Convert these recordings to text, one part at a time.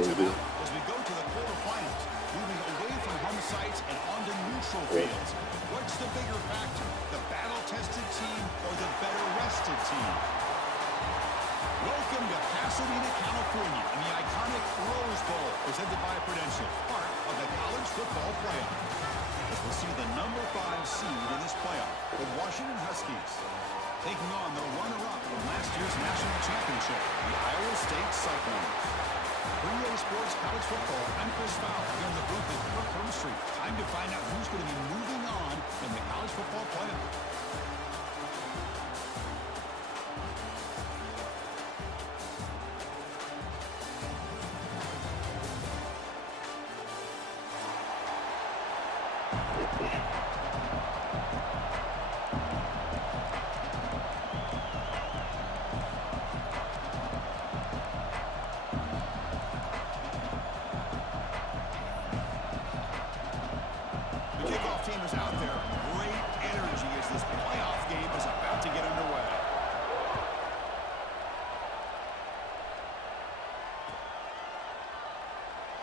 baby. As we go to the quarterfinals, moving away from home sites and onto neutral Yep. fields. What's the bigger factor, the battle-tested team or the better-rested team? Welcome to Pasadena, California, in the iconic Rose Bowl, presented by Prudential, part of the college football playoff. As we'll see the number 5 seed in this playoff, the Washington Huskies, taking on the runner-up from last year's national championship, the Iowa State Cyclones. For EA Sports College Football, I'm Chris Fowler here in the booth at Kirk Street. Time to find out who's going to be moving on in the college football playoff. Team is out there. Great energy as this playoff game is about to get underway.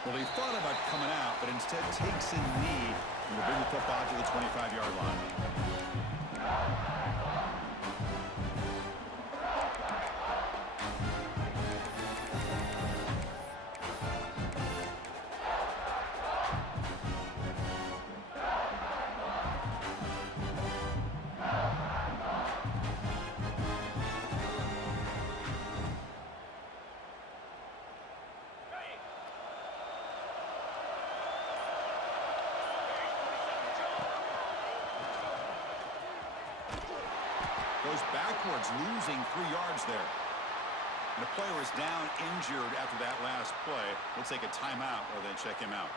Well, he thought about coming out, but instead takes a knee and will bring the football to the 25-yard line. Goes backwards, losing 3 yards there. And the player is down injured after that last play. We'll take a timeout or then check him out.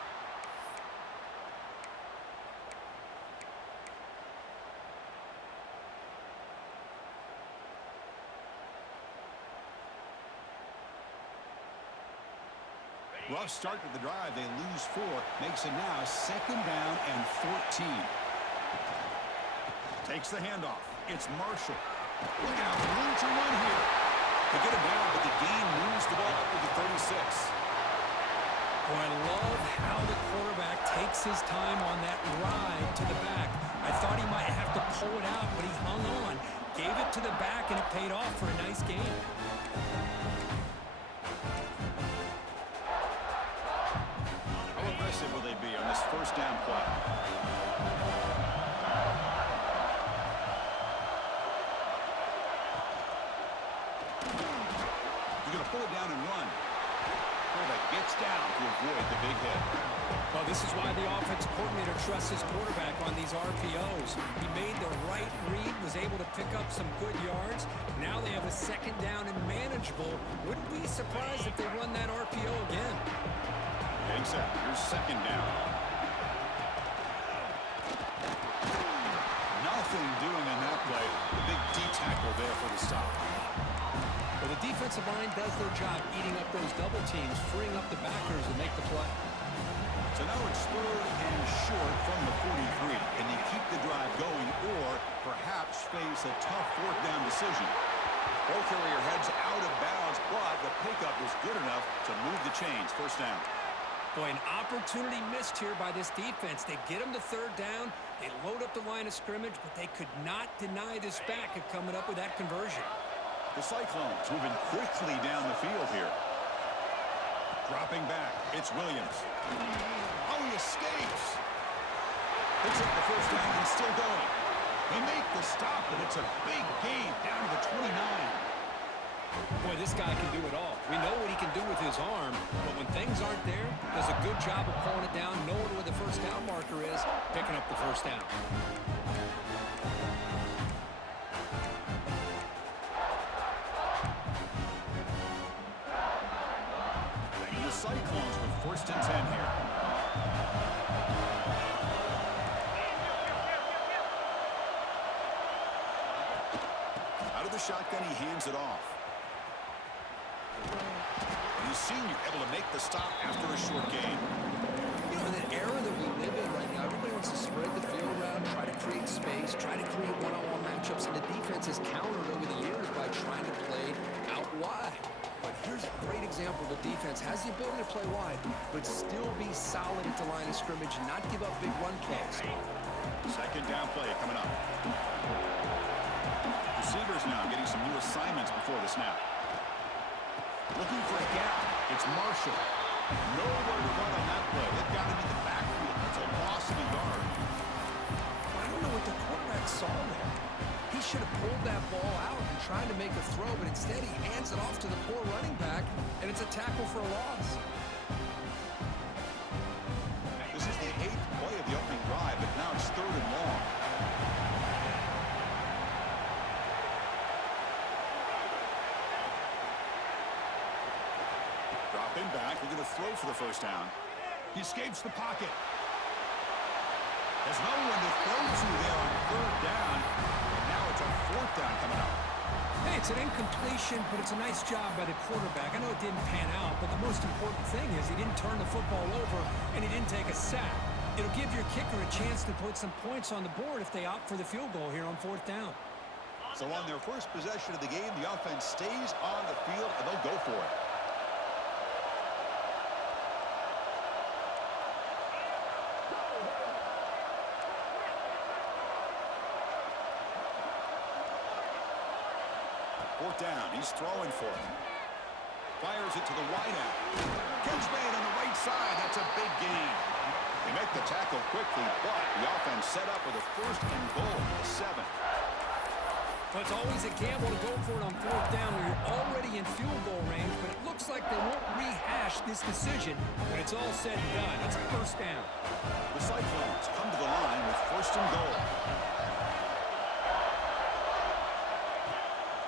Rough start to the drive. They lose 4. Makes it now 2nd down and 14. Takes the handoff. It's Marshall. Look out, room to run here. They get him down, but the gain moves the ball up to the 36. Boy, I love how the quarterback takes his time on that ride to the back. I thought he might have to pull it out, but he hung on, gave it to the back, and it paid off for a nice gain. How aggressive will they be on this 1st down play? Pull it down and run. Quarterback gets down to avoid the big hit. Well, this is why the offensive coordinator trusts his quarterback on these RPOs. He made the right read, was able to pick up some good yards. Now they have a 2nd down and manageable. Wouldn't be surprised if they run that RPO again. Getting set. Here's 2nd down. Nothing doing in that play. The big D tackle there for the stop. Well, the defensive line does their job eating up those double teams, freeing up the backers to make the play. So now it's 3rd and short from the 43. Can they keep the drive going or perhaps face a tough 4th down decision? Ball carrier heads out of bounds, but the pickup is good enough to move the chains. 1st down. Boy, an opportunity missed here by this defense. They get them to 3rd down. They load up the line of scrimmage, but they could not deny this back of coming up with that conversion. The Cyclones moving quickly down the field here. Dropping back, it's Williams. Oh, he escapes. Picks up the 1st down and still going. They make the stop, and it's a big gain down to the 29. Boy, this guy can do it all. We know what he can do with his arm, but when things aren't there, does a good job of pulling it down, knowing where the 1st down marker is, picking up the 1st down. Cyclones with 1st and 10 here. Out of the shotgun, he hands it off. The senior able to make the stop after a short gain. You know, in an era that we live in right now, everybody wants to spread the field around, try to create space, try to create one-on-one matchups, and the defense has countered over the years by trying to play out wide. But here's a great example example, the defense has the ability to play wide, but still be solid at the line of scrimmage and not give up big run plays. Second down play coming up. Receivers now getting some new assignments before the snap. Looking for a gap. It's Marshall. Nowhere to run on that play. They've got him in the backfield. It's a loss of a yard. I don't know what the quarterback saw there. He should have pulled that ball out and tried to make a throw, but instead he hands it off to the poor running back, and it's a tackle for a loss. This is the 8th play of the opening drive, but now it's 3rd and long. Dropping back, looking to throw for the first down. He escapes the pocket. There's no one to throw to there on 3rd down. And now it's a 4th down coming up. Hey, it's an incompletion, but it's a nice job by the quarterback. I know it didn't pan out, but the most important thing is he didn't turn the football over and he didn't take a sack. It'll give your kicker a chance to put some points on the board if they opt for the field goal here on 4th down. So on their first possession of the game, the offense stays on the field and they'll go for it. Fourth down, he's throwing for it. Fires it to the wideout. Catch made on the right side. That's a big gain. They make the tackle quickly, but the offense set up with a 1st and goal at the 7. Well, it's always a gamble to go for it on 4th down when you're already in field goal range, but it looks like they won't rehash this decision when it's all said and done. It's a 1st down. The Cyclones come to the line with 1st and goal.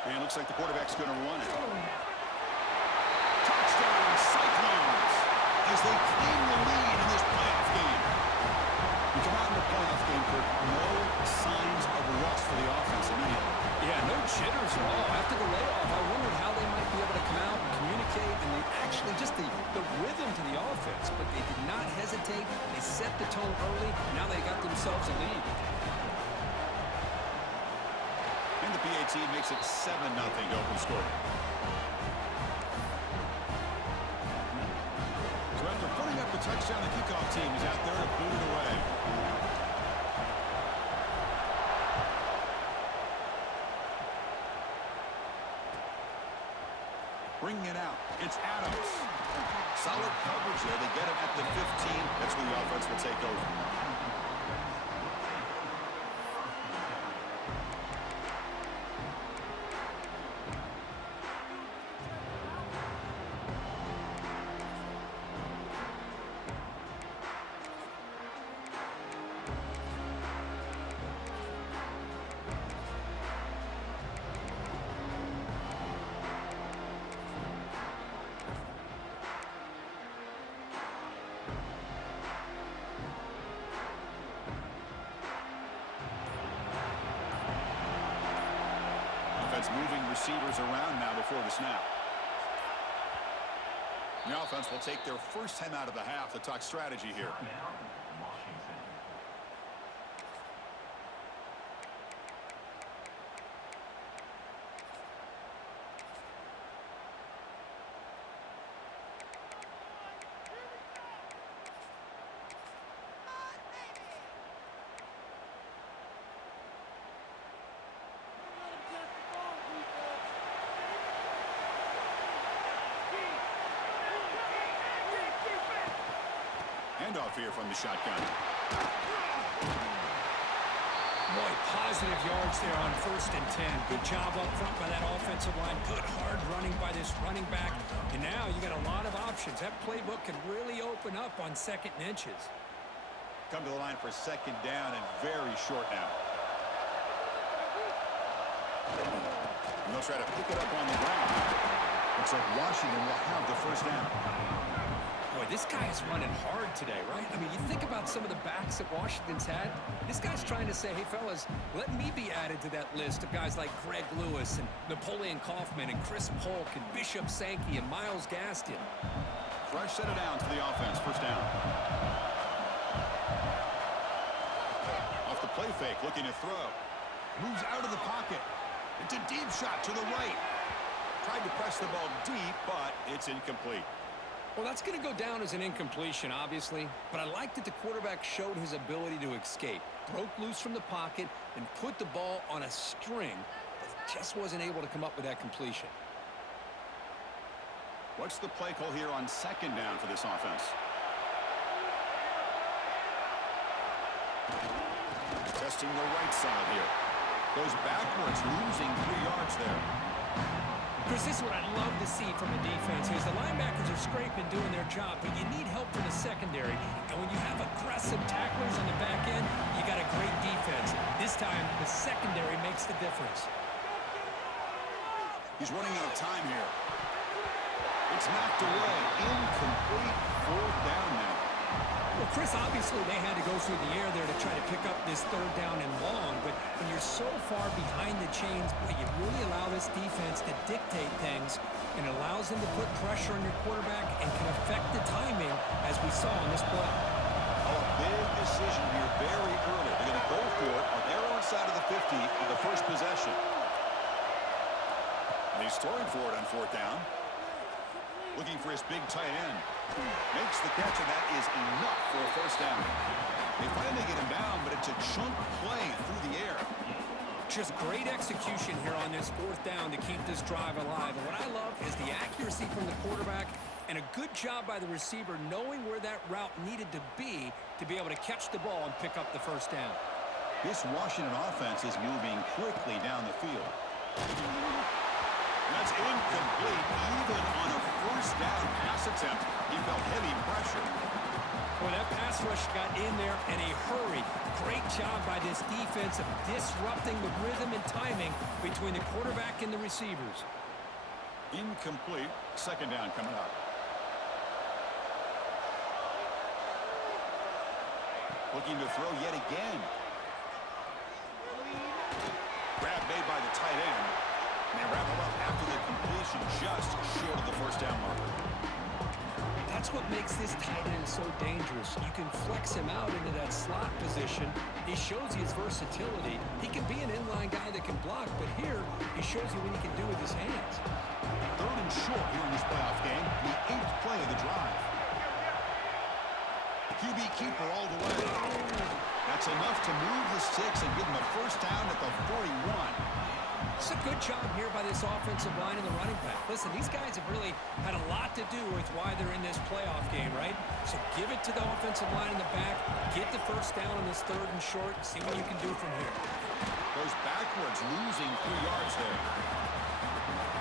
And it looks like the quarterback's going to run it. Touchdown, Cyclones, as they claim the lead in this playoff game. We come out in the playoff game, Kirk, no signs of rust for the offense immediately. Yeah, no jitters at all. After the layoff, I wondered how they might be able to come out and communicate, and they actually just the rhythm to the offense, but they did not hesitate. They set the tone early. Now they got themselves a lead. And the PAT makes it 7-0 to open score. So after putting up the touchdown, the kickoff team is out there to boot it away. Bringing it out, it's Adams. Solid coverage there. They get him at the 15. That's where the offense will take over. Moving receivers around now before the snap. The offense will take their first time out of the half to talk strategy here. Handoff here from the shotgun. Boy, positive yards there on 1st and 10. Good job up front by that offensive line. Good hard running by this running back. And now you got a lot of options. That playbook can really open up on 2nd and inches. Come to the line for 2nd down and very short now. And they'll try to pick it up on the ground. Looks like Washington will have the 1st down. Boy, this guy is running hard today, right? I mean, you think about some of the backs that Washington's had. This guy's trying to say, hey, fellas, let me be added to that list of guys like Greg Lewis and Napoleon Kaufman and Chris Polk and Bishop Sankey and Myles Gaskin. Fresh set of downs for the offense. 1st down. Off the play fake, looking to throw. Moves out of the pocket. It's a deep shot to the right. Tried to press the ball deep, but it's incomplete. Well, that's going to go down as an incompletion, obviously, but I like that the quarterback showed his ability to escape, broke loose from the pocket, and put the ball on a string, but just wasn't able to come up with that completion. What's the play call here on second down for this offense? Testing the right side here. Goes backwards, losing 3 yards there. Chris, this is what I love to see from a defense is the linebackers are scraping, doing their job, but you need help from the secondary. And when you have aggressive tacklers on the back end, you got a great defense. This time, the secondary makes the difference. He's running out of time here. It's knocked away. Incomplete. 4th down now. Well, Chris, obviously they had to go through the air there to try to pick up this 3rd down and long, but when you're so far behind the chains, boy, you really allow this defense to dictate things and allows them to put pressure on your quarterback and can affect the timing, as we saw in this play. Oh, a big decision here very early. They're going to go for it on their own side of the 50 for the first possession. And he's throwing for it on 4th down. Looking for his big tight end. Makes the catch, and that is enough for a 1st down. They finally get him down, but it's a chunk play through the air. Just great execution here on this 4th down to keep this drive alive. And what I love is the accuracy from the quarterback and a good job by the receiver knowing where that route needed to be able to catch the ball and pick up the 1st down. This Washington offense is moving quickly down the field. That's incomplete. Even on a 1st down pass attempt, he felt heavy pressure. Well, that pass rush got in there in a hurry. Great job by this defense of disrupting the rhythm and timing between the quarterback and the receivers. Incomplete. 2nd down coming up. Looking to throw yet again. Grab made by the tight end. And they wrap him up after the completion, just short of the 1st down marker. That's what makes this tight end so dangerous. You can flex him out into that slot position. He shows you his versatility. He can be an inline guy that can block, but here he shows you what he can do with his hands. 3rd and short here in this playoff game, the 8th play of the drive. QB keeper all the way. That's enough to move the sticks and give him a 1st down at the 41. It's a good job here by this offensive line and the running back. Listen, these guys have really had a lot to do with why they're in this playoff game, right? So give it to the offensive line in the back, get the 1st down on this 3rd and short, see what you can do from here. Goes backwards, losing 3 yards there.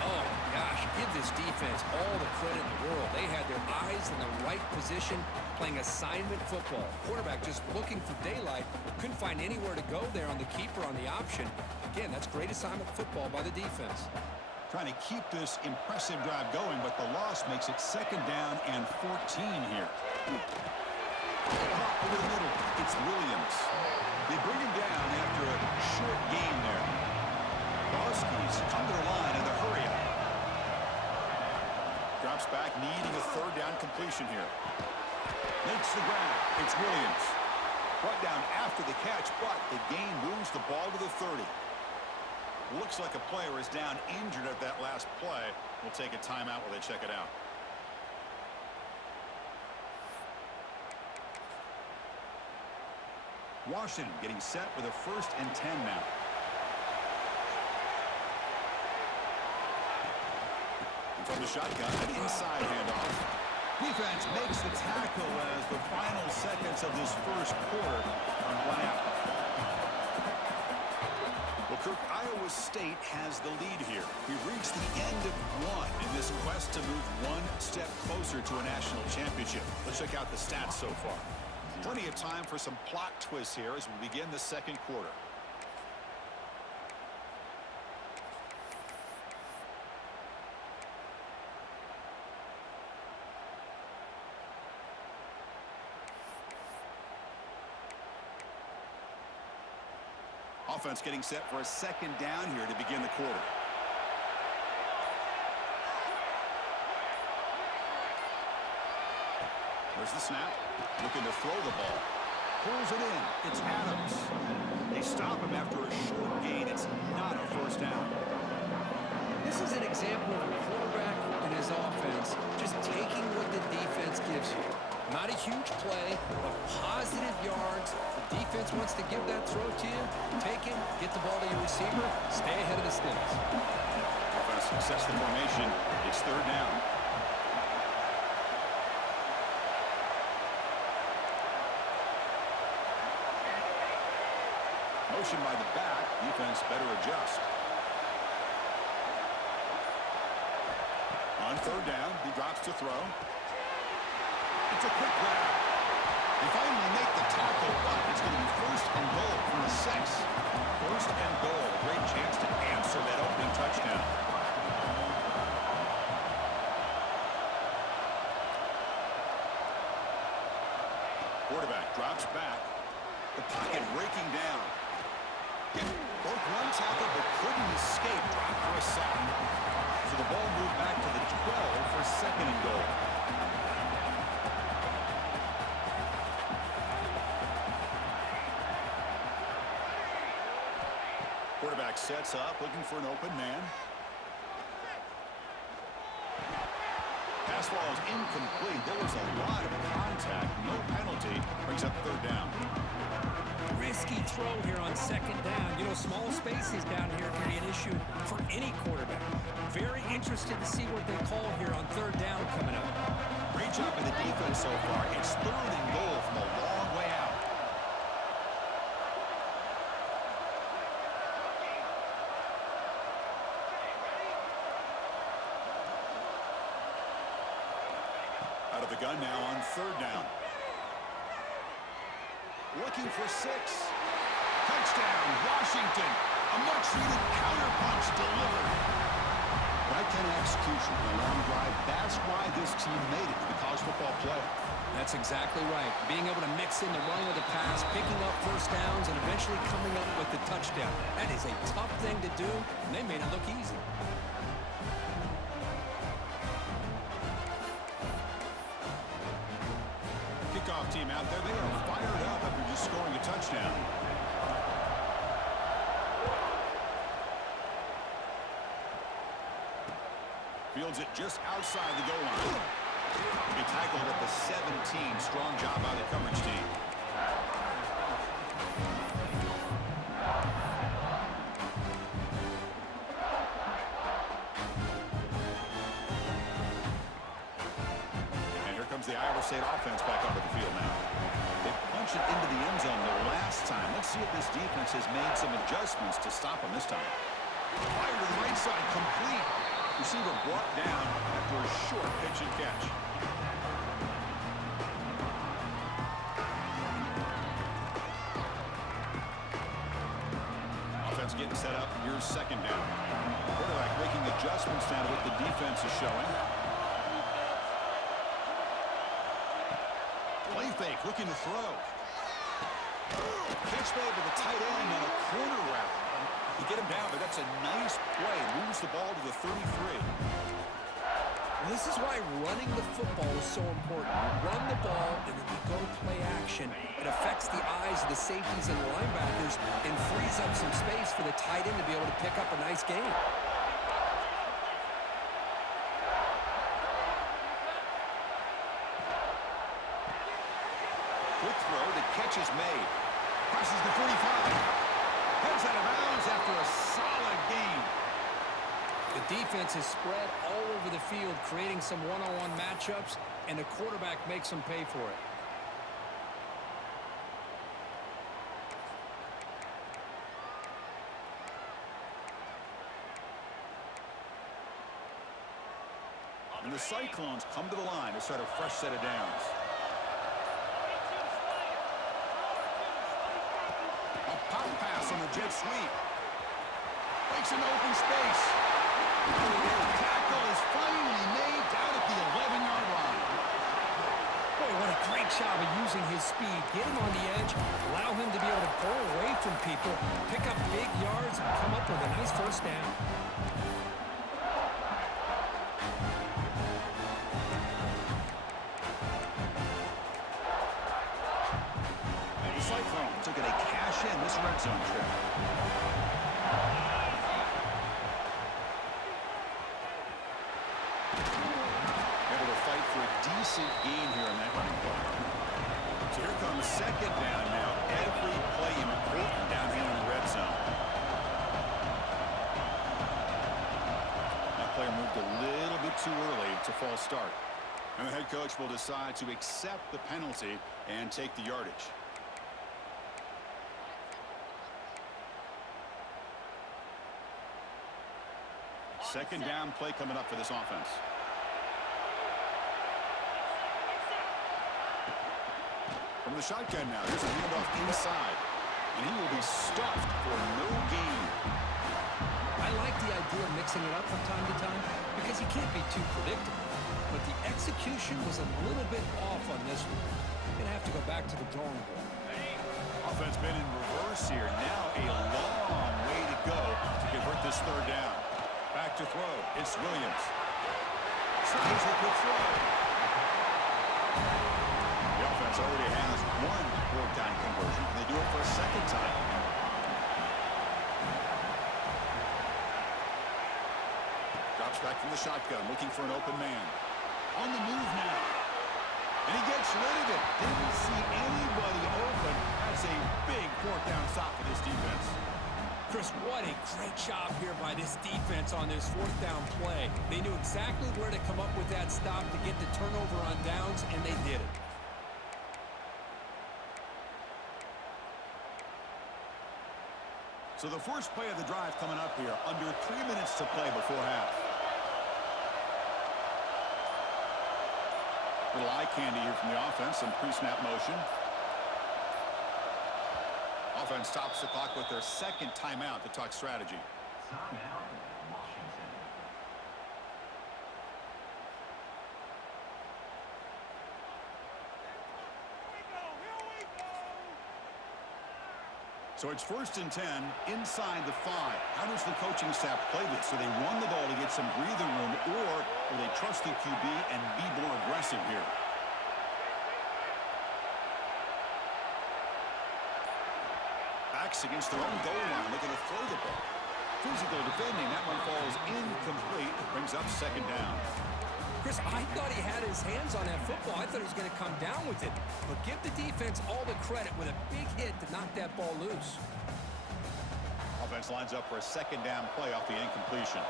Oh, gosh, give this defense all the credit in the world. They had their eyes in the right position, playing assignment football. Quarterback just looking for daylight, couldn't find anywhere to go there on the keeper on the option. Again, that's great assignment football by the defense. Trying to keep this impressive drive going, but the loss makes it 2nd down and 14 here. Caught over the middle. It's Williams. They bring him down after a short game there. Huskies come to the line in the hurry up. Drops back, needing a 3rd down completion here. Makes the grab. It's Williams. Brought down after the catch, but the gain moves the ball to the 30. Looks like a player is down injured at that last play. We'll take a timeout while they check it out. Washington getting set with a 1st and 10 now. And from the shotgun, an inside handoff. Defense makes the tackle as the final seconds of this 1st quarter run out. Well, Kirk, Iowa State has the lead here. We've reached the end of 1 in this quest to move 1 step closer to a national championship. Let's check out the stats so far. Plenty of time for some plot twists here as we begin the 2nd quarter. Offense getting set for a 2nd down here to begin the quarter. There's the snap. Looking to throw the ball. Pulls it in. It's Adams. They stop him after a short gain. It's not a 1st down. This is an example of a quarterback and his offense just taking what the defense gives you. Not a huge play, but positive yards. The defense wants to give that throw to you. Take it, get the ball to your receiver, stay ahead of the sticks. Offense success the formation. It's third down. Motion by the back. Defense better adjust. On third down, he drops to throw. It's a quick grab. They finally make the tackle, but it's going to be first and goal from the 6. First and goal. Great chance to answer that opening touchdown. Quarterback drops back. The pocket breaking down. Broke one tackle but couldn't escape. Dropped for a sack. So the ball moved back to the 12 for second and goal. Quarterback sets up, looking for an open man. Pass ball is incomplete. There was a lot of contact. No penalty. Brings up third down. Risky throw here on second down. You know, small spaces down here can be an issue for any quarterback. Very interested to see what they call here on third down coming up. Great job by the defense so far. It's third and goal from a long way out. Out of the gun now on third down. Looking for 6. Touchdown, Washington. A much-needed counterpunch delivered. Right kind of execution on a long drive. That's why this team made it to the college football playoff. That's exactly right. Being able to mix in the run with the pass, picking up first downs, and eventually coming up with the touchdown. That is a tough thing to do, and they made it look easy. Kickoff team out there. They are fired up after just scoring a touchdown. Fields it just outside the goal line. He tackled at the 17. Strong job by the coverage team. And here comes the Iowa State offense back onto the field now. They punched it into the end zone the last time. Let's see if this defense has made some adjustments to stop them this time. Fire to the right side, complete. Receiver brought down after a short pitch and catch. Offense getting set up. Here's second down. Quarterback making adjustments now to what the defense is showing. Play fake, looking to throw. Catch made with the tight end on a corner route. You get him down, but that's a nice play. Moves the ball to the 33. This is why running the football is so important. You run the ball, and then you go play action. It affects the eyes of the safeties and linebackers and frees up some space for the tight end to be able to pick up a nice gain. Quick throw, the catch is made. Crosses the 45. Heads out of bounds after a solid game. The defense is spread all over the field, creating some one-on-one matchups, and the quarterback makes them pay for it. And the Cyclones come to the line to start a fresh set of downs. A pop pass on the jet sweep. Breaks into open space. Tackle is finally made down at the 11-yard line. Boy, what a great job of using his speed. Get him on the edge, allow him to be able to pull away from people, pick up big yards, and come up with a nice first down. And the Cyclones are going to cash in this red zone trip. decent gain here in that running play. So here comes second down now. Every play important down here in the red zone. That player moved a little bit too early. It's a false start. And the head coach will decide to accept the penalty and take the yardage. Second down play coming up for this offense. From the shotgun now, here's a handoff inside. And he will be stuffed for no gain. I like the idea of mixing it up from time to time because you can't be too predictable. But the execution was a little bit off on this one. Going to have to go back to the drawing board. Offense been in reverse here. Now a long way to go to convert this third down. Back to throw. It's Williams. Tries a quick throw. The offense already has one fourth down conversion. They do it for a second time. Drops back from the shotgun, looking for an open man. On the move now. And he gets rid of it. Didn't see anybody open. That's a big fourth down stop for this defense. Chris, what a great job here by this defense on this fourth down play. They knew exactly where to come up with that stop to get the turnover on downs, and they did it. So the first play of the drive coming up here. Under 3 minutes to play before half. Little eye candy here from the offense. Some pre-snap motion. Offense stops the clock with their second timeout to talk strategy. Timeout, Washington. So it's 1st and 10 inside the 5. How does the coaching staff play this? So they run the ball to get some breathing room, or will they trust the QB and be more aggressive here? Backs against their own goal line, looking to throw the ball. Physical defending, that one falls incomplete. Brings up second down. Chris, I thought he had his hands on that football. I thought he was going to come down with it. But give the defense all the credit with a big hit to knock that ball loose. Offense lines up for a second down play off the incompletion.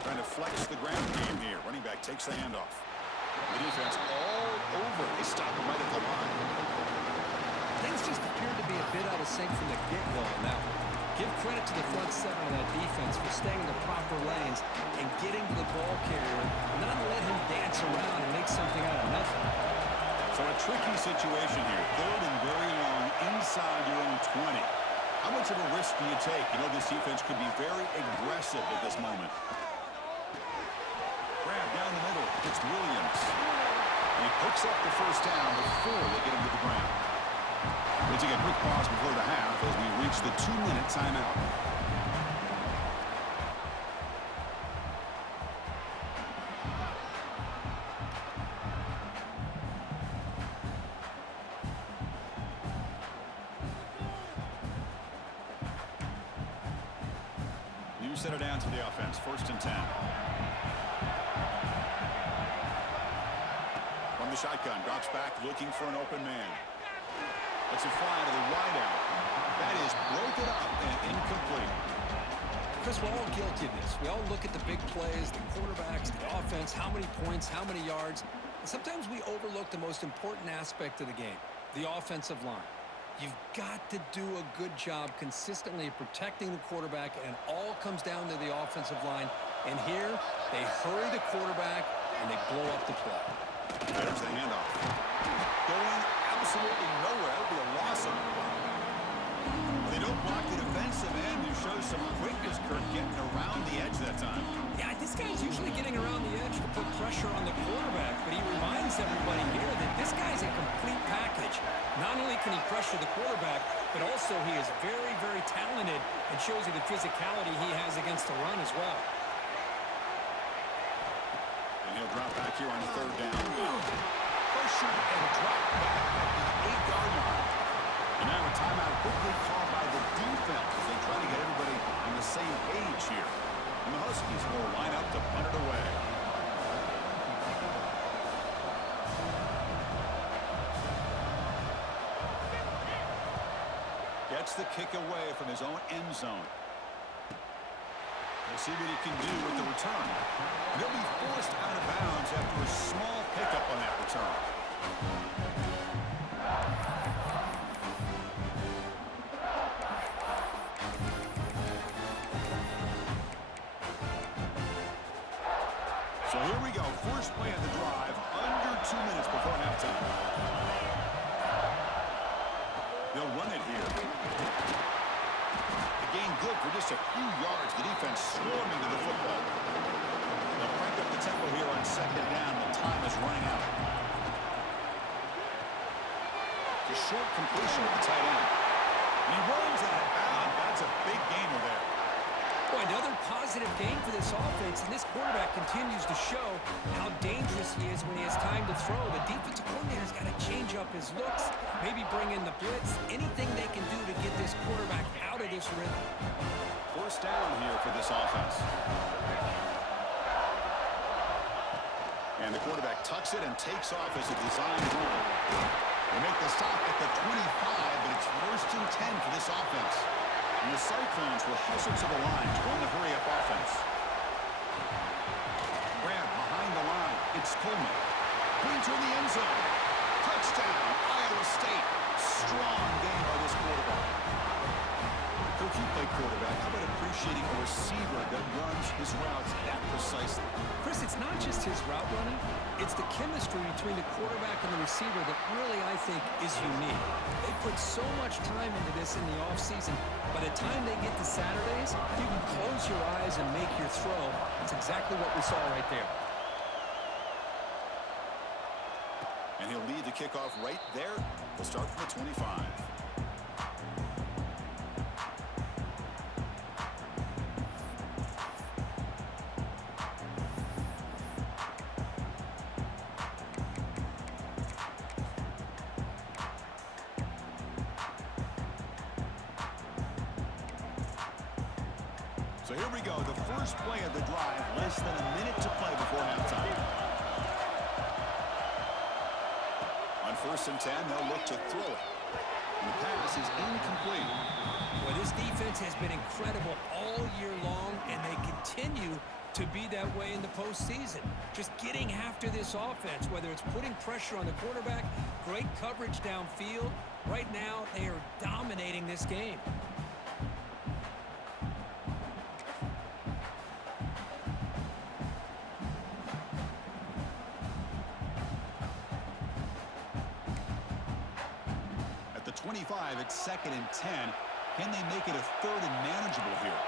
Trying to flex the ground game here. Running back takes the handoff. The defense all over. They stop him right at the line. Things just appeared to be a bit out of sync from the get-go on that one. Give credit to the front seven of that defense for staying in the proper lanes and getting to the ball carrier, not let him dance around and make something out of nothing. So a tricky situation here. Third and very long inside your own 20. How much of a risk do you take? You know, this defense could be very aggressive at this moment. Grab down the middle. It's Williams. And he picks up the first down before they get him to the ground. We'll take a quick pause before the half as we reach the 2-minute timeout. New center down to the offense. 1st and 10. From the shotgun, drops back, looking for an open man. It's a fly to the wideout. That is broken up and incomplete. Chris, we're all guilty of this. We all look at the big plays, the quarterbacks, the offense, how many points, how many yards. And sometimes we overlook the most important aspect of the game, the offensive line. You've got to do a good job consistently protecting the quarterback, and all comes down to the offensive line. And here, they hurry the quarterback, and they blow up the play. There's the handoff. Going absolutely nowhere. It'll be a loss on the play. They don't block the defensive end, who shows some quickness, Kirk, getting around the edge that time. Yeah, this guy's usually getting around the edge to put pressure on the quarterback, but he reminds everybody here that this guy's a complete package. Not only can he pressure the quarterback, but also he is very, very talented and shows you the physicality he has against the run as well. And he'll drop back here on 3rd down. Pressured and dropped back at the 8-yard line. And quickly called by the defense as they try to get everybody on the same page here. And the Huskies will line up to punt it away. Gets the kick away from his own end zone. We'll see what he can do with the return. And he'll be forced out of bounds after a small pickup on that return. So here we go. First play of the drive, under 2 minutes before halftime. They'll run it here. The gain good for just a few yards. The defense swarming to the football. They'll crank up the tempo here on second down. The time is running out. The short completion of the tight end. And he runs out of bounds. That's a big gainer there. Boy, another positive game for this offense, and this quarterback continues to show how dangerous he is when he has time to throw. The defensive coordinator's got to change up his looks, maybe bring in the blitz, anything they can do to get this quarterback out of this rhythm. First down here for this offense. And the quarterback tucks it and takes off as a designed run. They make the stop at the 25, but it's 1st and 10 for this offense. And the Cyclones will hustle to the line to run the hurry-up offense. Grab behind the line. It's Coleman. Brings her in the end zone. Touchdown, Iowa State. Strong game by this quarterback. Coach, you play quarterback. How about appreciating a receiver that runs his routes that precisely? Chris, it's not just his route running. It's the chemistry between the quarterback and the receiver that really, I think, is unique. They put so much time into this in the offseason. By the time they get to Saturdays, you can close your eyes and make your throw. That's exactly what we saw right there. And he'll lead the kickoff right there. We'll start from the 25. So here we go, the first play of the drive, less than a minute to play before halftime. On 1st and 10, they'll look to throw it. And the pass is incomplete. Well, this defense has been incredible all year long, and they continue to be that way in the postseason. Just getting after this offense, whether it's putting pressure on the quarterback, great coverage downfield. Right now, they are dominating this game. At the 25, it's 2nd and 10. Can they make it a 3rd and manageable here?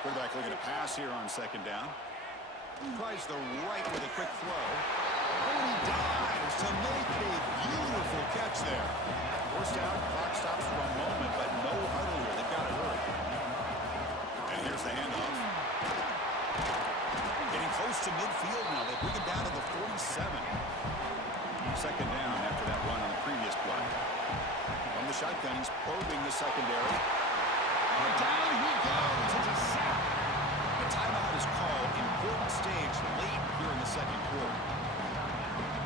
Quarterback looking to pass here on 2nd down. Tries the right with a quick throw. And he dives to make a beautiful catch there. 1st down, clock stops for a moment, but no huddle here. They've got to hurry. And here's the handoff. Getting close to midfield now. They bring it down to the 47. 2nd down after that run on the previous play. From the shotgun, he's probing the secondary. And down he goes. It's a sack. A timeout is called. Important stage late here in the 2nd quarter.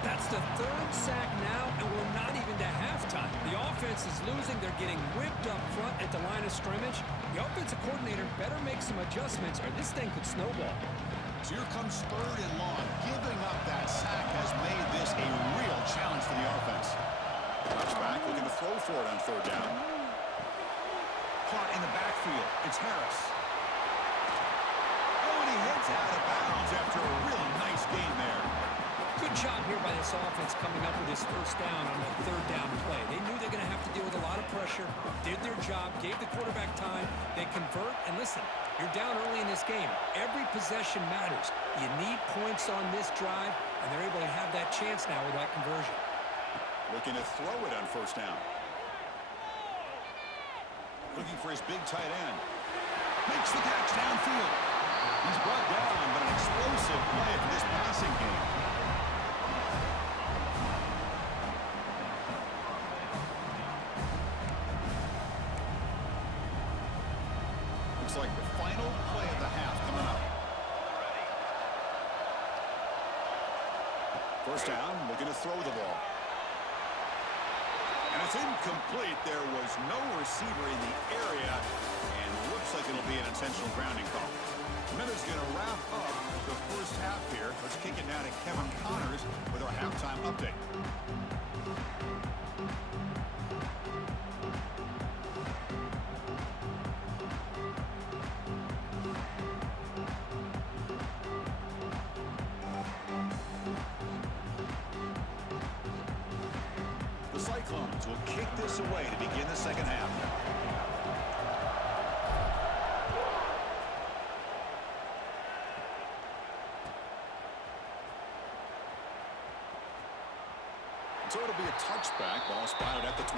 That's the 3rd sack now, and we're not even to halftime. The offense is losing. They're getting whipped up front at the line of scrimmage. The offensive coordinator better make some adjustments, or this thing could snowball. So here comes 3rd and long. Giving up that sack has made this a real challenge for the offense. Touchback, looking to throw for it on 3rd down. Caught in the backfield. It's Harris. Oh, and he heads out of bounds after a really nice gain there. Good job here by this offense coming up with his 1st down on the 3rd down play. They knew they're going to have to deal with a lot of pressure, did their job, gave the quarterback time. They convert, and listen, you're down early in this game. Every possession matters. You need points on this drive, and they're able to have that chance now with that conversion. Looking to throw it on 1st down. Looking for his big tight end. Makes the catch downfield. He's brought down, but an explosive play for this passing game. final play of the half coming up. First down, looking to throw the ball. And it's incomplete. There was no receiver in the area, and looks like it'll be an intentional grounding call. Minutes going to wrap up the first half here. Let's kick it now to Kevin Connors with our halftime update. The Cyclones will kick this away to begin the second half. So it'll be a touchback. Ball spotted at the 25.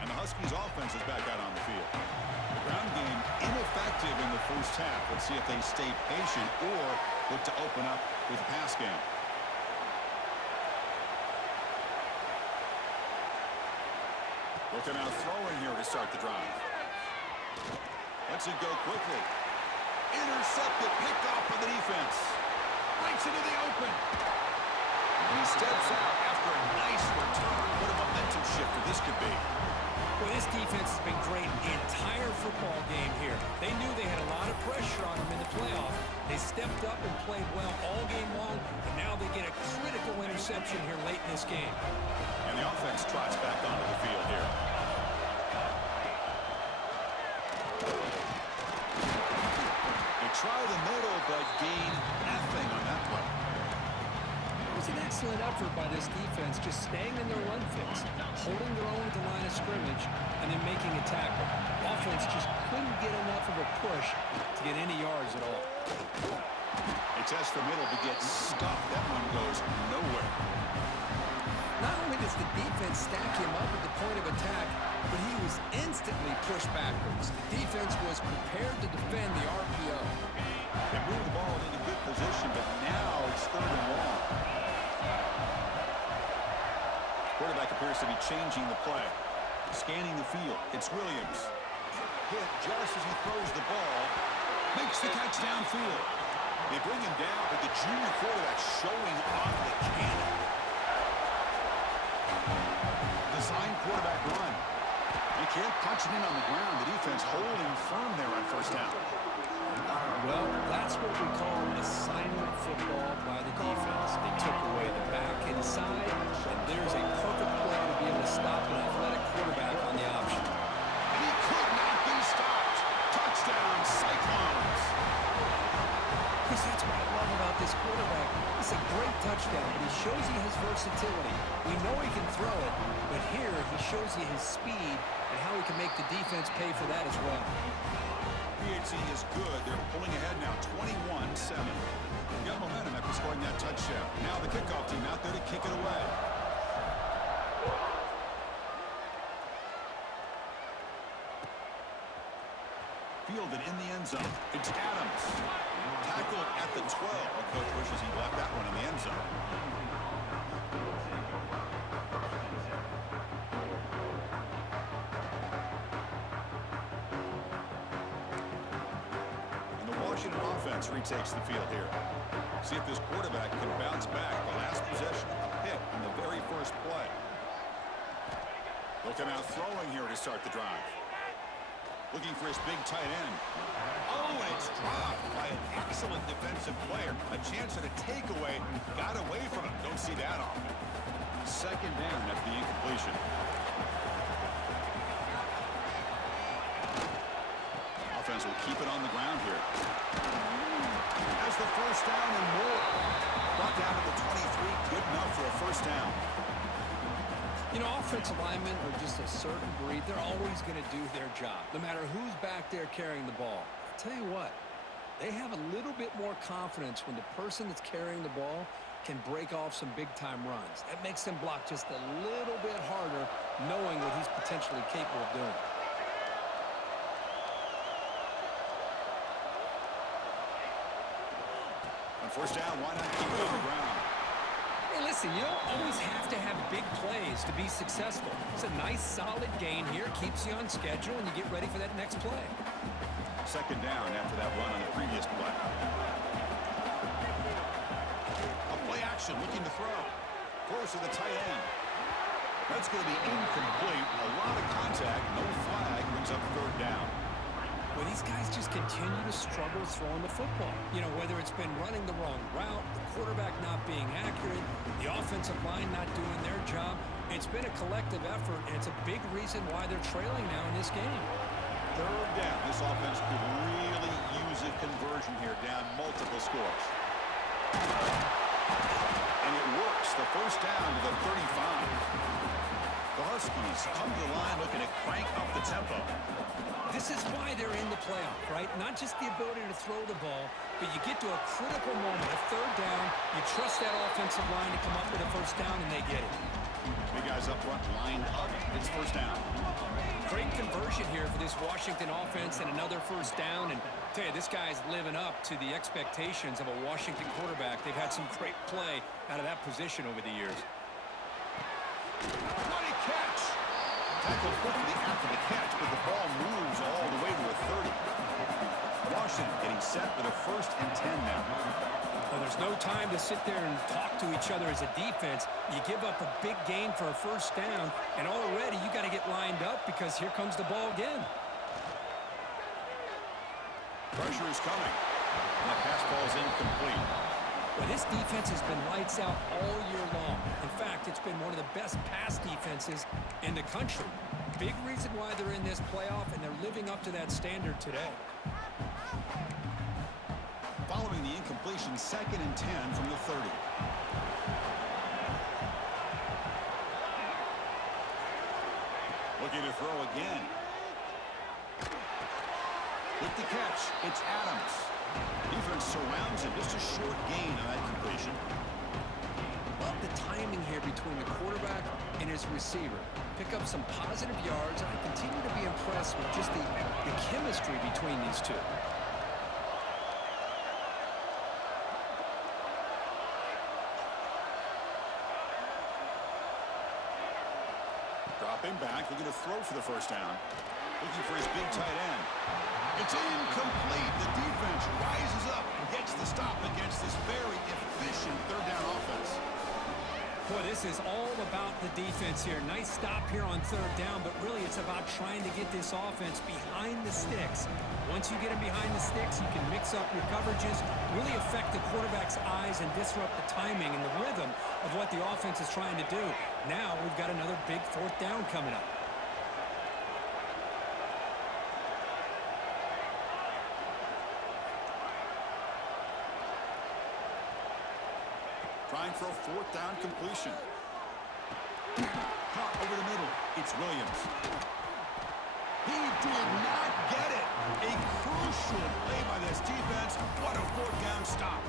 And the Huskies offense is back out on the field. The ground game ineffective in the first half. Let's see if they stay patient or look to open up with a pass game. Looking out throwing here to start the drive. Lets it go quickly. Intercepted, picked off by the defense. Breaks into the open. And he steps out after a nice return. What a momentum shifter this could be. Well, this defense has been great the entire football game here. They knew they had a lot of pressure on them in the playoff. They stepped up and played well all game long, and now they get a critical interception here late in this game. And the offense trots back onto the field here. They try the middle, but gain nothing on that play. It was an excellent effort by this defense, just staying in their run fix, holding their own at the line of scrimmage, and then making a tackle. Offense just couldn't get enough of a push to get any yards at all. They test the middle to get stuffed. That one goes nowhere. Not only does the defense stack him up at the point of attack, but he was instantly pushed backwards. The defense was prepared to defend the RPO. They moved the ball into good position, but now it's third and long. Quarterback appears to be changing the play. Scanning the field. It's Williams. Hit just as he throws the ball. Makes the catch downfield. They bring him down, but the junior quarterback showing off the cannon. Design quarterback run. You can't punch it in on the ground. The defense holding firm there on first down. Well, that's what we call assignment football by the defense. They took away the back inside, and there's a perfect play to be able to stop an athletic quarterback on the option. And he could not be stopped. Touchdown, Cyclones. Because that's what I love about this quarterback. It's a great touchdown, but he shows you his versatility. We know he can throw it, but here he shows you his speed and how he can make the defense pay for that as well. PHC is good. They're pulling ahead now, 21-7. Got momentum after scoring that touchdown. Now the kickoff team out there to kick it away. Fielded in the end zone. It's Adams. Tackled at the 12. The coach wishes he left that one in the end zone. And the Washington offense retakes the field here. See if this quarterback can bounce back. The last possession, a pick on the very first play. Looking out throwing here to start the drive. Looking for his big tight end. Oh, and it's dropped by an excellent defensive player. A chance at a takeaway. Got away from him. Don't see that often. Second down after the incompletion. Offense will keep it on the ground here. Has the first down and more. Brought down to the 23. Good enough for a first down. You know, offensive linemen are just a certain breed. They're always going to do their job, no matter who's back there carrying the ball. I'll tell you what, they have a little bit more confidence when the person that's carrying the ball can break off some big-time runs. That makes them block just a little bit harder, knowing what he's potentially capable of doing. On first down, why not keep it on the ground? Hey, listen, you don't always have to have big plays to be successful. It's a nice, solid gain here. Keeps you on schedule, and you get ready for that next play. Second down after that run on the previous play. A play action looking to throw. Throws to the tight end. That's going to be incomplete. A lot of contact. No flag. Brings up third down. Well, these guys just continue to struggle throwing the football. You know, whether it's been running the wrong route, the quarterback not being accurate, the offensive line not doing their job. It's been a collective effort, and it's a big reason why they're trailing now in this game. Third down. This offense could really use a conversion here, down multiple scores. And it works. The first down to the 35. The Huskies come to the line looking to crank up the tempo. This is why they're in the playoff, right? Not just the ability to throw the ball, but you get to a critical moment, a third down, you trust that offensive line to come up with a first down, and they get it. Big guys up front lined up. It's first down. Great conversion here for this Washington offense and another first down. And I tell you, this guy's living up to the expectations of a Washington quarterback. They've had some great play out of that position over the years. What a catch! Tackled quickly after the catch, but the ball moves all the way to the 30. Washington getting set with a 1st and 10 now. Well, there's no time to sit there and talk to each other as a defense. You give up a big gain for a first down, and already you got to get lined up because here comes the ball again. Pressure is coming. And the pass ball is incomplete. Well, this defense has been lights out all year long. In fact, it's been one of the best pass defenses in the country. Big reason why they're in this playoff, and they're living up to that standard today. Following the incompletion, 2nd and 10 from the 30. Looking to throw again. With the catch, it's Adams. Defense surrounds him. Just a short gain on that completion. Love the timing here between the quarterback and his receiver. Pick up some positive yards, and I continue to be impressed with just the chemistry between these two. Dropping back, looking to throw for the first down. Looking for his big tight end. It's incomplete. The defense rises up and gets the stop against this very efficient third down offense. Boy, this is all about the defense here. Nice stop here on third down, but really it's about trying to get this offense behind the sticks. Once you get them behind the sticks, you can mix up your coverages, really affect the quarterback's eyes and disrupt the timing and the rhythm of what the offense is trying to do. Now we've got another big fourth down coming up. Trying for a 4th down completion. Caught over the middle. It's Williams. He did not get it. A crucial play by this defense. What a 4th down stop.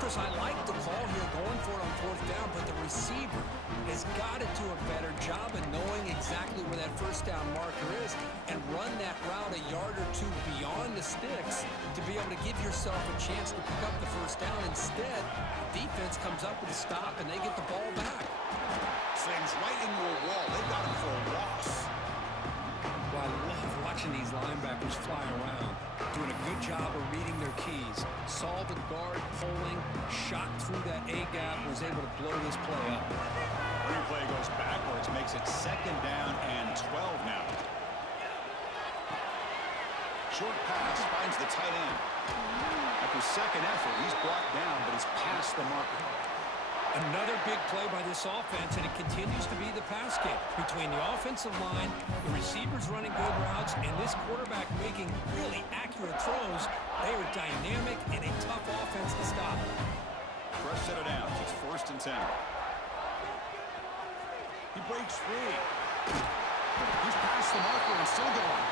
Chris, I like the call here going for it on fourth down, but the receiver has got to do a better job of knowing exactly where that first down marker is and run that route a yard or two beyond the sticks to be able to give yourself a chance to pick up the first down. Instead, the defense comes up with a stop and they get the ball back. Slams right into a wall. They got him for a loss. Well, I love watching these linebackers fly around, doing a good job of reading their keys. Saw the guard pulling, shot through that A-gap, was able to blow this play up. Replay goes backwards, makes it 2nd down and 12 now. Short pass finds the tight end. After second effort, he's brought down, but he's past the marker. Another big play by this offense, and it continues to be the pass game between the offensive line, the receivers running good routes, and this quarterback making really accurate throws. They are dynamic and a tough offense to stop. Fresh set of downs. It's 1st and 10. He breaks free. He's past the marker and still going.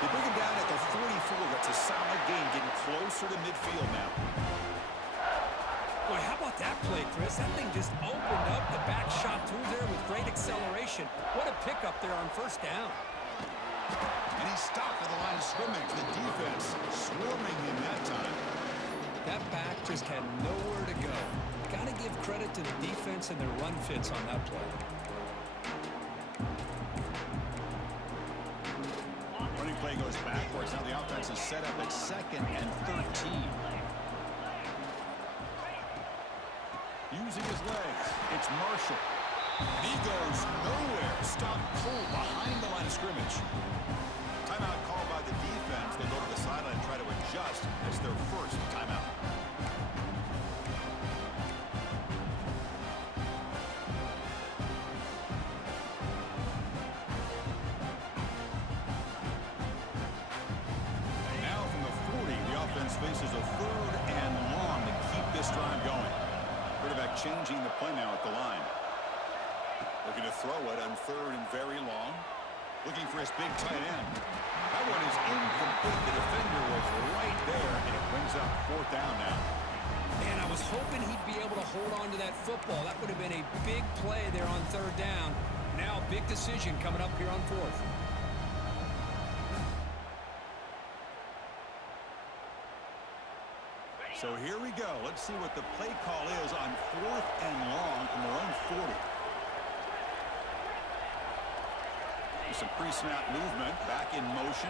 They bring him down at the 44. That's a solid gain, getting closer to midfield now. Boy, how about that play, Chris? That thing just opened up. The back shot through there with great acceleration. What a pickup there on first down. And he stopped at the line of scrimmage. The defense swarming him that time. That back just had nowhere to go. Got to give credit to the defense and their run fits on that play. Running play goes backwards. Now the offense is set up at 2nd and 13. Using his legs, it's Marshall. And he goes nowhere. Stop cold behind the line of scrimmage. Timeout called by the defense. They'll go to the sideline and try to adjust as their first timeout. Now from the 40, the offense faces a 3rd and long to keep this drive going. Quarterback changing the play now at the line. Looking to throw it on 3rd and very long. Looking for his big tight end. That one is incomplete. The defender was right there, and it brings up 4th down now. Man, I was hoping he'd be able to hold on to that football. That would have been a big play there on 3rd down. Now, big decision coming up here on 4th. So here we go. Let's see what the play call is on 4th and long from their own 40. Some pre-snap movement, back in motion.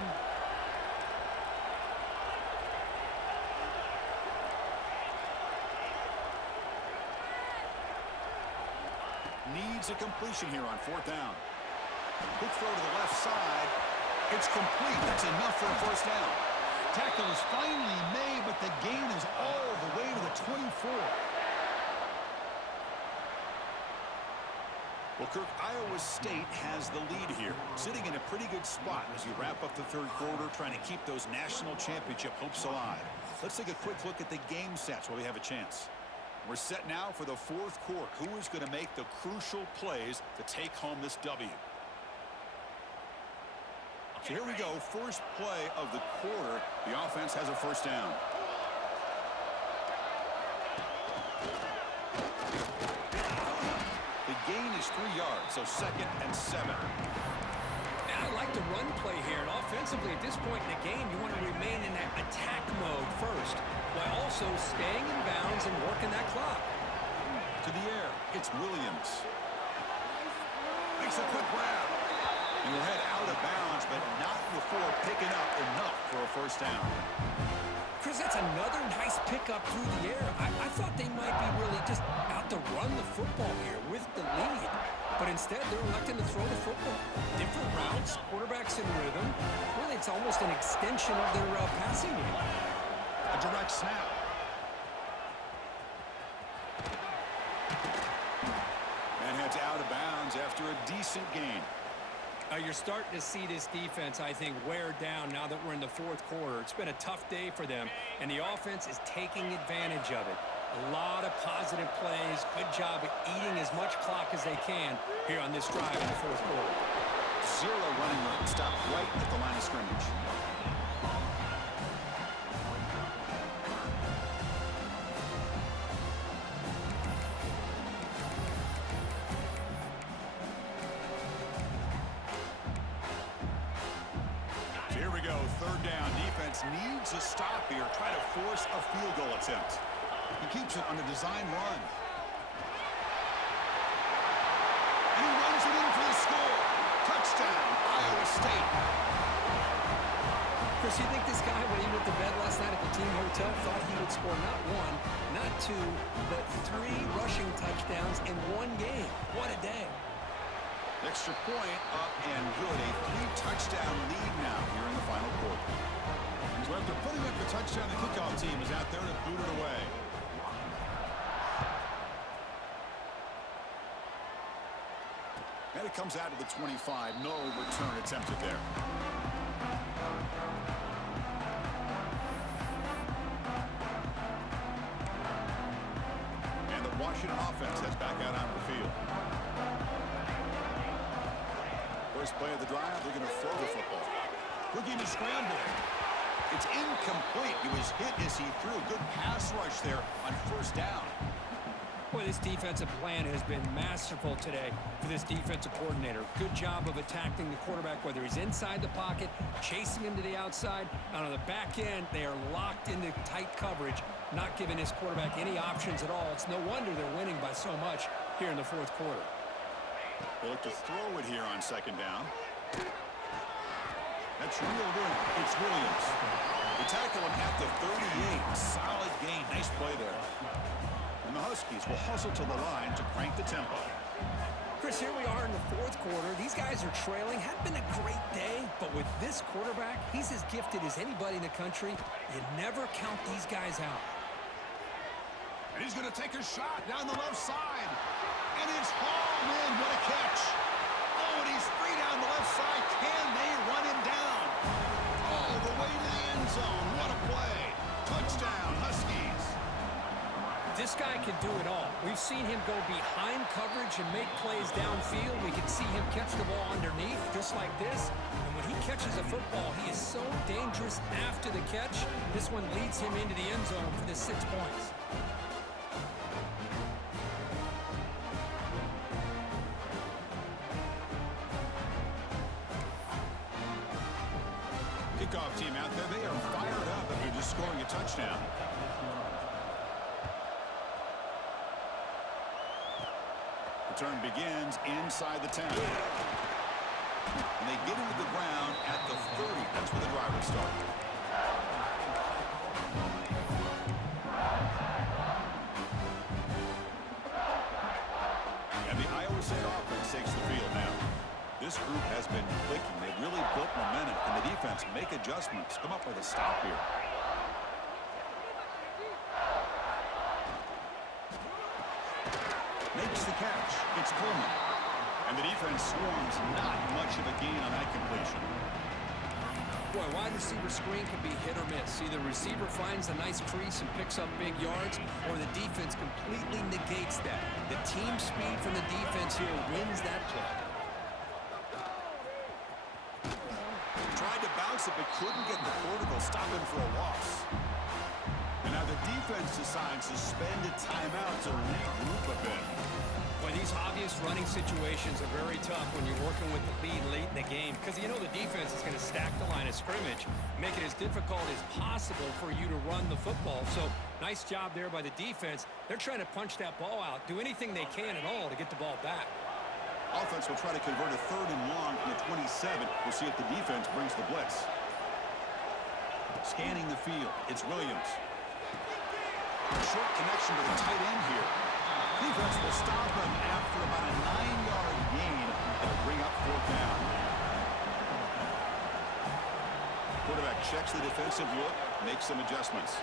Needs a completion here on 4th down. Quick throw to the left side. It's complete. That's enough for a 1st down. Tackle is finally made, but the gain is all the way to the 24. Well, Kirk, Iowa State has the lead here, sitting in a pretty good spot as you wrap up the 3rd quarter, trying to keep those national championship hopes alive. Let's take a quick look at the game sets while we have a chance. We're set now for the 4th quarter. Who is going to make the crucial plays to take home this W? So here we go. First play of the quarter. The offense has a 1st down. The gain is 3 yards, so 2nd and 7. I like the run play here, and offensively at this point in the game, you want to remain in that attack mode first, while also staying in bounds and working that clock. To the air, it's Williams. Makes a quick grab. And we'll head out of bounds, but not before picking up enough for a 1st down. Chris, that's another nice pickup through the air. I thought they might be really just out to run the football here with the lead. But instead, they're electing to throw the football. Different routes, quarterbacks in rhythm. Really, it's almost an extension of their passing game. A direct snap. And heads out of bounds after a decent gain. You're starting to see this defense, I think, wear down now that we're in the 4th quarter. It's been a tough day for them, and the offense is taking advantage of it. A lot of positive plays. Good job at eating as much clock as they can here on this drive in the 4th quarter. 0 running room. Stop right at the line of scrimmage. Here we go, 3rd down. Defense needs a stop here. Try to force a field goal attempt. He keeps it on a design run. And he runs it in for the score. Touchdown, Iowa State. Chris, you think this guy, when he went to bed last night at the team hotel, thought he would score not 1, not 2, but 3 rushing touchdowns in 1 game? What a day. Extra point up and good. A 3-touchdown lead now here in the final quarter. So after putting up the touchdown, the kickoff team is out there to boot it away. And it comes out of the 25. No return attempted there. And the Washington offense heads back out onto the field. First play of the drive, they're going to throw the football. Looking to scramble. It's incomplete. He was hit as he threw. Good pass rush there on 1st down. Boy, this defensive plan has been masterful today for this defensive coordinator. Good job of attacking the quarterback, whether he's inside the pocket, chasing him to the outside. And on the back end, they are locked into tight coverage not giving his quarterback any options at all. It's no wonder they're winning by so much here in the fourth quarter. They'll look to throw it here on second down. That's reeled in. It's Williams. They tackle him at the 38. Solid gain. Nice play there. And the Huskies will hustle to the line to crank the tempo. Chris, here we are in the fourth quarter. These guys are trailing. Had been a great day, but with this quarterback, he's as gifted as anybody in the country. You never count these guys out. And he's going to take a shot down the left side. And it's hauled in. What a catch. Oh, and he's free down the left side. Can they run him down? Oh, the way to the end zone. What a play. Touchdown, Huskies. This guy can do it all. We've seen him go behind coverage and make plays downfield. We can see him catch the ball underneath, just like this. And when he catches a football, he is so dangerous after the catch. This one leads him into the end zone for the 6 points. Kickoff team out there. They are fired up after just scoring a touchdown. Return begins inside the 10. And they get into the ground at the 30. That's where the drive would start. And the Iowa State offense takes the field now. This group has been clicking. They've really built momentum, and the defense make adjustments. Come up with a stop here. Makes the catch. It's Coleman. And the defense swarms. Not much of a gain on that completion. Boy, wide receiver screen can be hit or miss. Either receiver finds a nice crease and picks up big yards, or the defense completely negates that. The team speed from the defense here wins that play. Tried to bounce it, but couldn't get the cortical. Stop him for a loss. And now the defense decides to spend a timeout to regroup a bit. Boy, these obvious running situations are very tough when you're working with the lead late in the game, because you know the defense is going to stack the line of scrimmage, make it as difficult as possible for you to run the football. So nice job there by the defense. They're trying to punch that ball out, do anything they can at all to get the ball back. Offense will try to convert a 3rd and long from the 27. We'll see if the defense brings the blitz. Scanning the field, it's Williams. Short connection to the tight end here. Defense will stop him after about a 9-yard gain. It'll bring up 4th down. Quarterback checks the defensive look, makes some adjustments.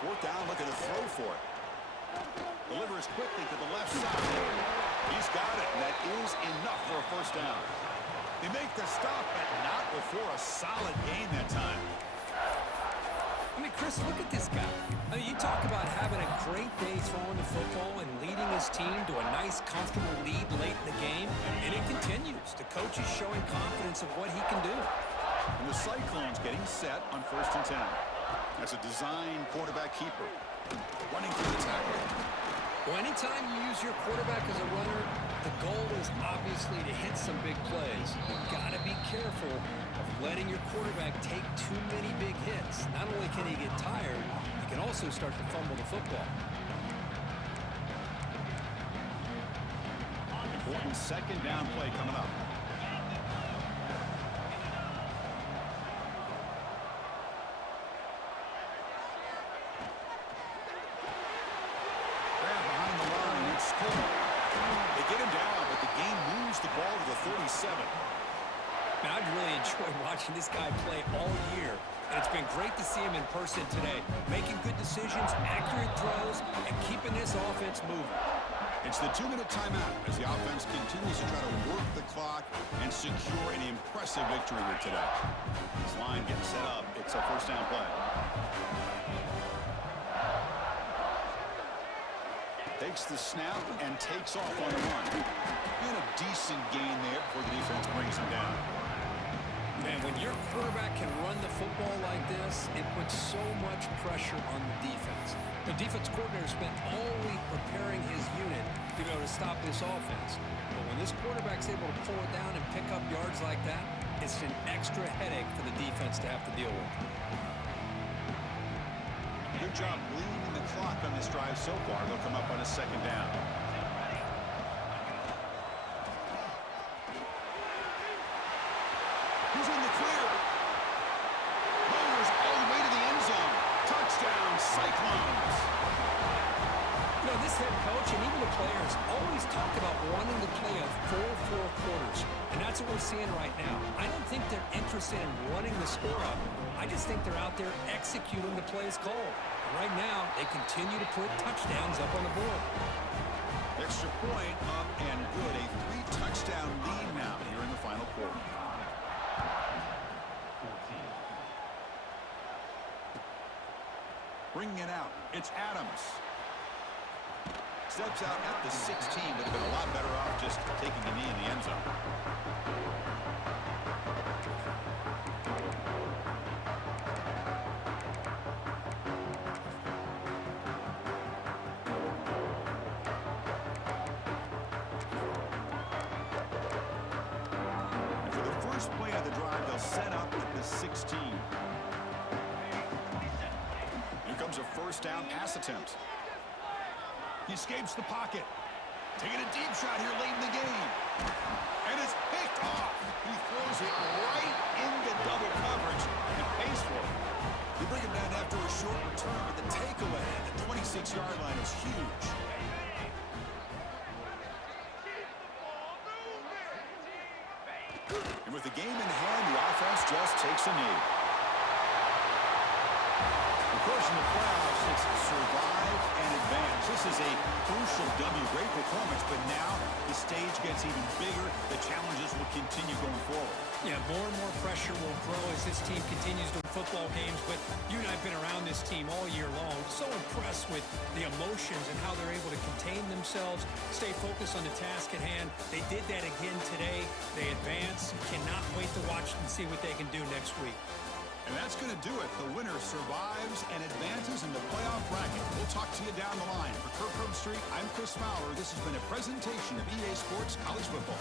Fourth down, looking to throw for it. Delivers quickly to the left side. He's got it, and that is enough for a 1st down. They make the stop, but not before a solid gain that time. I mean, Chris, look at this guy. I mean, you talk about having a great day throwing the football and leading his team to a nice, comfortable lead late in the game, and it continues. The coach is showing confidence of what he can do. And the Cyclones getting set on 1st and 10. That's a design quarterback keeper. Running through the tackle. Well, anytime you use your quarterback as a runner, the goal is obviously to hit some big plays. You've got to be careful of letting your quarterback take too many big hits. Not only can he get tired, he can also start to fumble the football. Important 2nd down play coming up. They get him down, but the game moves the ball to the 37. Now, I've really enjoyed watching this guy play all year, and it's been great to see him in person today, making good decisions, accurate throws, and keeping this offense moving. It's the 2-minute timeout as the offense continues to try to work the clock and secure an impressive victory here today. This line getting set up. It's a 1st down play. Takes the snap and takes off on the run. And a decent gain there before the defense brings him down. Man, when your quarterback can run the football like this, it puts so much pressure on the defense. The defense coordinator spent all week preparing his unit to be able to stop this offense. But when this quarterback's able to pull it down and pick up yards like that, it's an extra headache for the defense to have to deal with. Good job bleeding the clock on this drive so far. They'll come up on a second down. He's in the clear. Mowers all the way to the end zone. Touchdown, Cyclones. You know, this head coach and even the players always talk about wanting to play a full 4 quarters. And that's what we're seeing right now. I don't think they're interested in running the score up. I just think they're out there executing the plays called. And right now, they continue to put touchdowns up on the board. Extra point up and good. A 3-touchdown lead now here in the final quarter. 14. Bringing it out, it's Adams. Steps out at the 16, but have been a lot better off just taking a knee in the end zone. And for the first play of the drive, they'll set up at the 16. Here comes a first down pass attempt. He escapes the pocket. Taking a deep shot here late in the game. And it's picked off. He throws it right into double coverage and pays for it. They bring him down after a short return, but the takeaway at the 26-yard line is huge. And with the game in hand, the offense just takes a knee. Of course, in the playoffs, it's survive and advance. This is a crucial W. Great performance, but now the stage gets even bigger. The challenges will continue going forward. Yeah, more and more pressure will grow as this team continues to win football games, but you and I have been around this team all year long. So impressed with the emotions and how they're able to contain themselves, stay focused on the task at hand. They did that again today. They advance. Cannot wait to watch and see what they can do next week. And that's going to do it. The winner survives and advances in the playoff bracket. We'll talk to you down the line. For Kirk Herbstreit, I'm Chris Fowler. This has been a presentation of EA Sports College Football.